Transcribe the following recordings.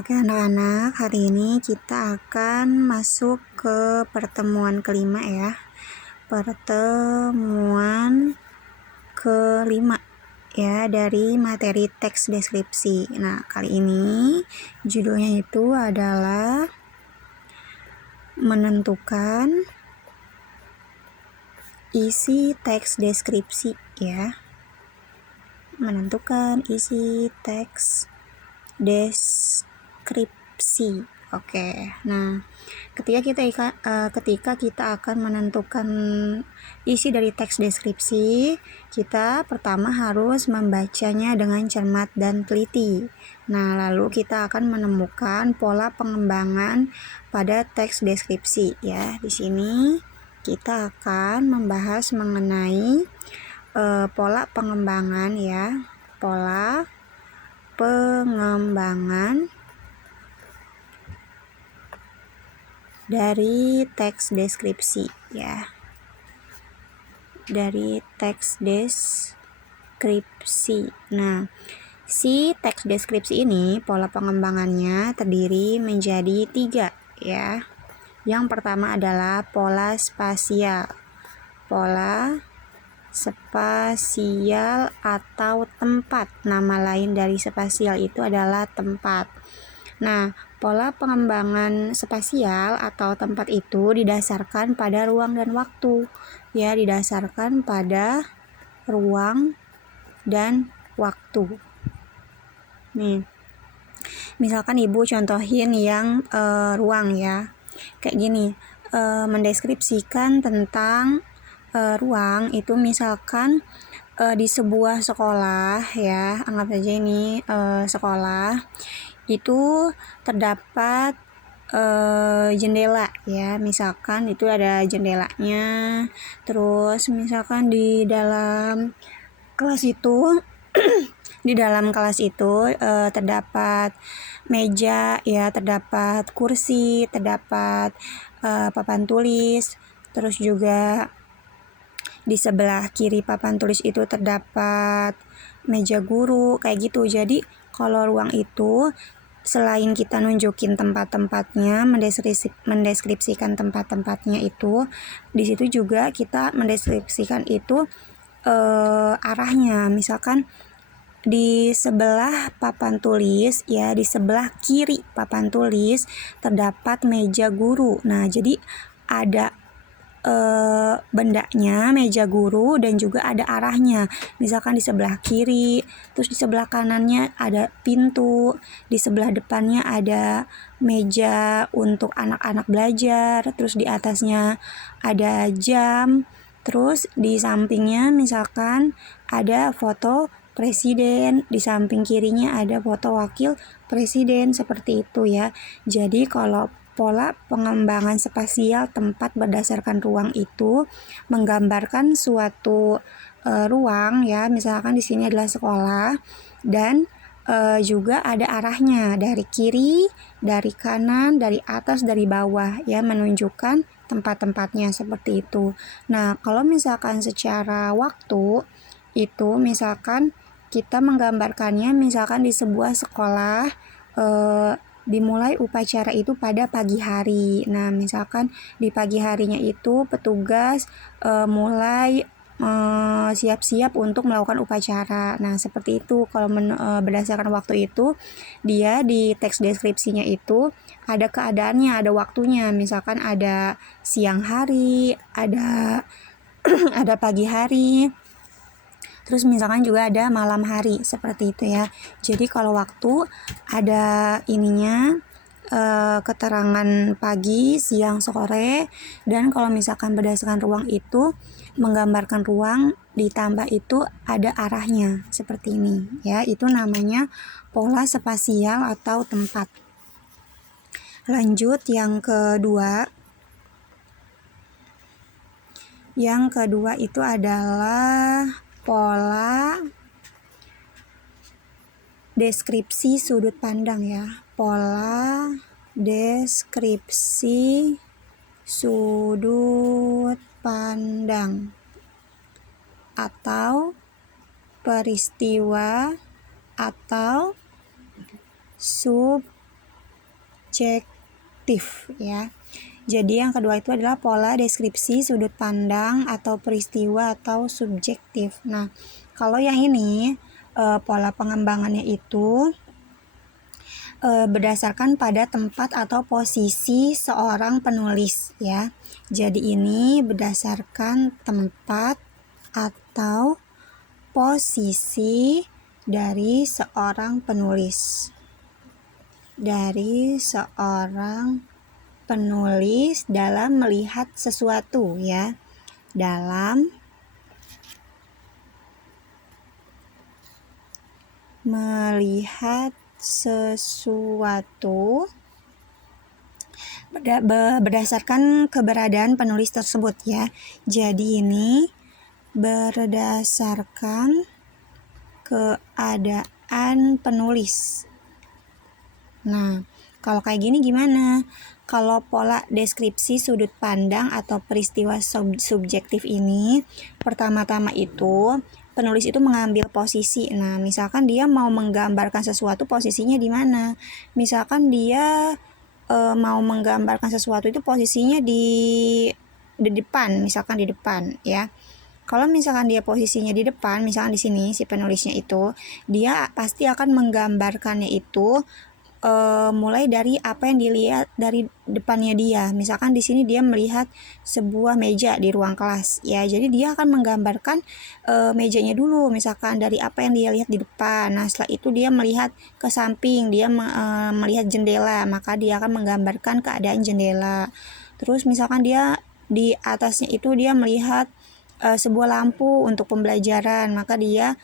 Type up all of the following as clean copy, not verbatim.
Oke anak-anak, hari ini kita akan masuk ke pertemuan kelima ya. Pertemuan kelima ya dari materi teks deskripsi. Nah, kali ini judulnya itu adalah menentukan isi teks deskripsi ya. Menentukan isi teks deskripsi. Oke. Nah, ketika kita akan menentukan isi dari teks deskripsi, kita pertama harus membacanya dengan cermat dan teliti. Nah, lalu kita akan menemukan pola pengembangan pada teks deskripsi ya. Di sini kita akan membahas mengenai pola pengembangan ya. Pola pengembangan dari teks deskripsi ya. Dari teks deskripsi. Nah, si teks deskripsi ini pola pengembangannya terdiri menjadi 3 ya. Yang pertama adalah pola spasial. Pola spasial atau tempat. Nama lain dari spasial itu adalah tempat. Nah, pola pengembangan spasial atau tempat itu didasarkan pada ruang dan waktu. Ya, didasarkan pada ruang dan waktu. Nih, misalkan Ibu contohin yang ruang ya. Kayak gini, mendeskripsikan tentang ruang itu misalkan di sebuah sekolah ya, anggap saja ini sekolah itu terdapat jendela ya, misalkan itu ada jendelanya. Terus misalkan di dalam kelas itu terdapat meja ya, terdapat kursi, terdapat papan tulis. Terus juga di sebelah kiri papan tulis itu terdapat meja guru, kayak gitu. Jadi kalau ruang itu selain kita nunjukin tempat-tempatnya, mendeskripsikan tempat-tempatnya itu, di situ juga kita mendeskripsikan itu arahnya. Misalkan di sebelah papan tulis ya, di sebelah kiri papan tulis terdapat meja guru. Nah, jadi ada bendanya meja guru dan juga ada arahnya. Misalkan di sebelah kiri, terus di sebelah kanannya ada pintu, di sebelah depannya ada meja untuk anak-anak belajar, terus di atasnya ada jam, terus di sampingnya misalkan ada foto presiden, di samping kirinya ada foto wakil presiden, seperti itu ya. Jadi kalau pola pengembangan spasial tempat berdasarkan ruang itu menggambarkan suatu ruang ya, misalkan di sini adalah sekolah dan juga ada arahnya dari kiri, dari kanan, dari atas, dari bawah ya, menunjukkan tempat-tempatnya seperti itu. Nah, kalau misalkan secara waktu itu misalkan kita menggambarkannya misalkan di sebuah sekolah dimulai upacara itu pada pagi hari. Nah, misalkan di pagi harinya itu petugas mulai siap-siap untuk melakukan upacara. Nah, seperti itu kalau berdasarkan waktu itu, dia di teks deskripsinya itu ada keadaannya, ada waktunya. Misalkan ada siang hari, ada ada pagi hari. Terus misalkan juga ada malam hari, seperti itu ya. Jadi kalau waktu ada ininya keterangan pagi, siang, sore. Dan kalau misalkan berdasarkan ruang itu menggambarkan ruang ditambah itu ada arahnya seperti ini ya. Itu namanya pola spasial atau tempat. Lanjut yang kedua. Yang kedua itu adalah pola deskripsi sudut pandang ya. Pola deskripsi sudut pandang atau peristiwa atau subjek subjektif ya. Jadi yang kedua itu adalah pola deskripsi sudut pandang atau peristiwa atau subjektif. Nah, kalau yang ini pola pengembangannya itu berdasarkan pada tempat atau posisi seorang penulis ya. Jadi ini berdasarkan tempat atau posisi dari seorang penulis. Dari seorang penulis dalam melihat sesuatu ya. Dalam melihat sesuatu berdasarkan keberadaan penulis tersebut ya. Jadi ini berdasarkan keadaan penulis. Nah, kalau kayak gini gimana? Kalau pola deskripsi sudut pandang atau peristiwa subjektif ini, pertama-tama itu penulis itu mengambil posisi. Nah, misalkan dia mau menggambarkan sesuatu, posisinya di mana? Misalkan dia mau menggambarkan sesuatu itu posisinya di depan, misalkan di depan ya. Kalau misalkan dia posisinya di depan, misalkan di sini si penulisnya itu, dia pasti akan menggambarkannya itu mulai dari apa yang dilihat dari depannya dia. Misalkan di sini dia melihat sebuah meja di ruang kelas ya, jadi dia akan menggambarkan mejanya dulu, misalkan dari apa yang dia lihat di depan. Nah, setelah itu dia melihat ke samping, dia melihat jendela, maka dia akan menggambarkan keadaan jendela. Terus misalkan dia di atasnya itu dia melihat sebuah lampu untuk pembelajaran, maka dia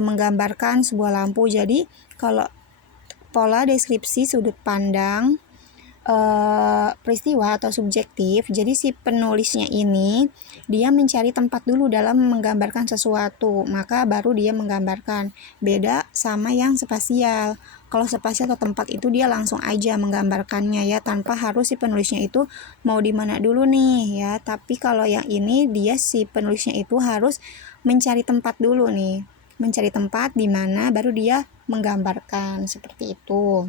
menggambarkan sebuah lampu. Jadi kalau pola deskripsi sudut pandang peristiwa atau subjektif, jadi si penulisnya ini dia mencari tempat dulu dalam menggambarkan sesuatu, maka baru dia menggambarkan. Beda sama yang spasial. Kalau spasial atau tempat itu dia langsung aja menggambarkannya ya, tanpa harus si penulisnya itu mau di mana dulu nih ya. Tapi kalau yang ini dia si penulisnya itu harus mencari tempat dulu nih, mencari tempat di mana baru dia menggambarkan, seperti itu.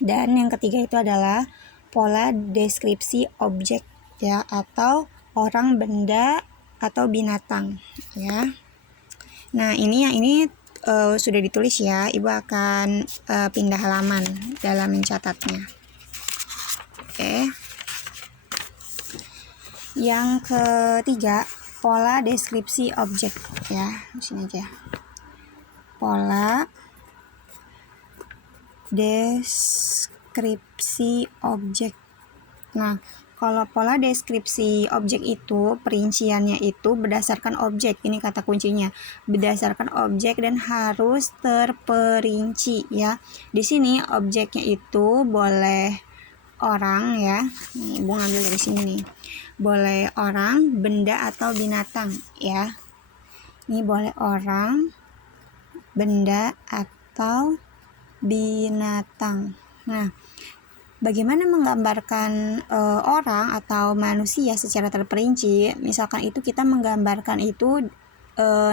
Dan yang ketiga itu adalah pola deskripsi objek ya, atau orang, benda atau binatang ya. Nah, ini yang ini sudah ditulis ya. Ibu akan pindah halaman dalam mencatatnya. Oke. Yang ketiga, pola deskripsi objek ya. Di sini aja. Pola deskripsi objek. Nah, kalau pola deskripsi objek itu perinciannya itu berdasarkan objek. Ini kata kuncinya, berdasarkan objek dan harus terperinci ya. Di sini objeknya itu boleh orang ya. Nih, Ibu ngambil dari sini nih. Boleh orang, benda atau binatang ya. Ini boleh orang, benda atau binatang. Nah, bagaimana menggambarkan orang atau manusia secara terperinci? Misalkan itu kita menggambarkan itu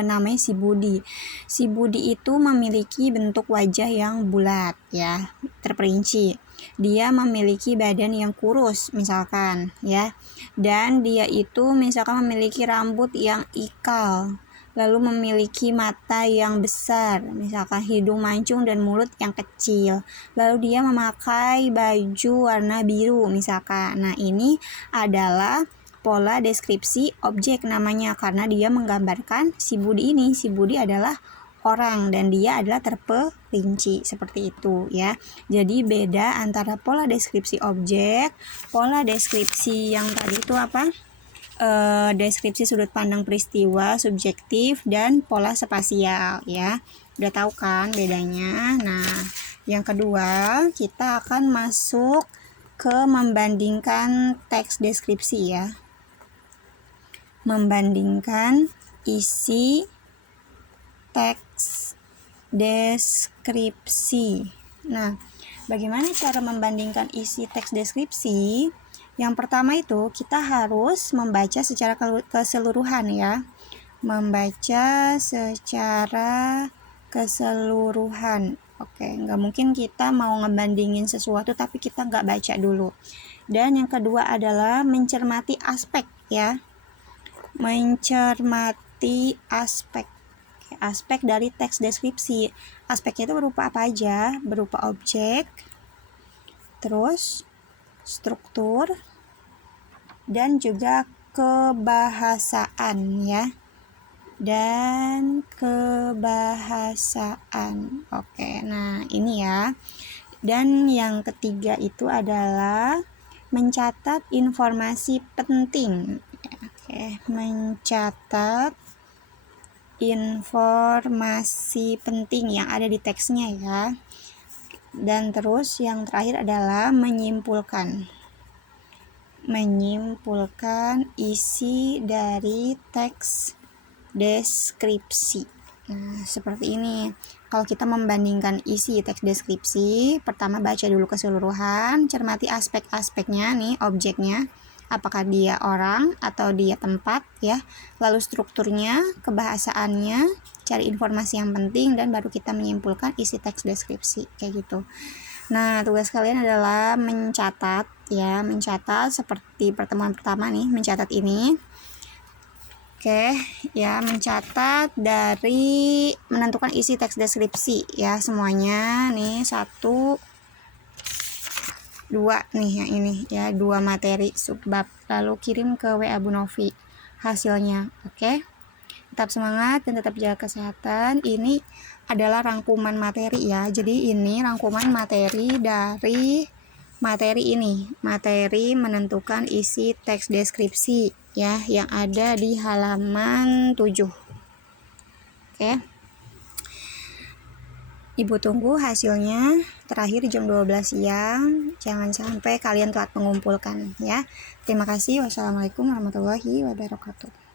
namanya si Budi. Si Budi itu memiliki bentuk wajah yang bulat ya, terperinci. Dia memiliki badan yang kurus misalkan ya. Dan dia itu misalkan memiliki rambut yang ikal, lalu memiliki mata yang besar, misalkan hidung mancung dan mulut yang kecil. Lalu dia memakai baju warna biru misalkan. Nah, ini adalah pola deskripsi objek namanya, karena dia menggambarkan si Budi ini. Si Budi adalah orang dan dia adalah terperinci, seperti itu ya. Jadi beda antara pola deskripsi objek, pola deskripsi yang tadi itu apa? Deskripsi sudut pandang peristiwa subjektif dan pola spasial ya. Udah tahu kan bedanya? Nah, yang kedua kita akan masuk ke membandingkan teks deskripsi ya. Membandingkan isi teks deskripsi. Nah, bagaimana cara membandingkan isi teks deskripsi? Yang pertama itu kita harus membaca secara keseluruhan ya. Membaca secara keseluruhan. Oke, nggak mungkin kita mau ngebandingin sesuatu tapi kita nggak baca dulu. Dan yang kedua adalah mencermati aspek ya. Mencermati aspek dari teks deskripsi. Aspeknya itu berupa apa aja? Berupa objek, terus struktur, dan juga kebahasaan ya. Dan kebahasaan. Oke, nah ini ya. Dan yang ketiga itu adalah mencatat informasi penting. Oke, mencatat informasi penting yang ada di teksnya ya. Dan terus yang terakhir adalah menyimpulkan isi dari teks deskripsi. Nah, seperti ini. Kalau kita membandingkan isi teks deskripsi, pertama baca dulu keseluruhan, cermati aspek-aspeknya nih, objeknya, apakah dia orang atau dia tempat ya. Lalu strukturnya, kebahasaannya, cari informasi yang penting, dan baru kita menyimpulkan isi teks deskripsi kayak gitu. Nah, tugas kalian adalah mencatat ya, mencatat seperti pertemuan pertama nih, mencatat ini. Oke, ya mencatat dari menentukan isi teks deskripsi ya semuanya nih 1, 2 nih yang ini ya 2 materi subbab, lalu kirim ke WA Bu Novi hasilnya. Oke, tetap semangat dan tetap jaga kesehatan. Ini adalah rangkuman materi ya, jadi ini rangkuman materi dari materi ini, materi menentukan isi teks deskripsi ya yang ada di halaman 7. Oke. Ibu tunggu hasilnya terakhir jam 12 siang. Jangan sampai kalian telat mengumpulkan ya. Terima kasih. Wassalamualaikum warahmatullahi wabarakatuh.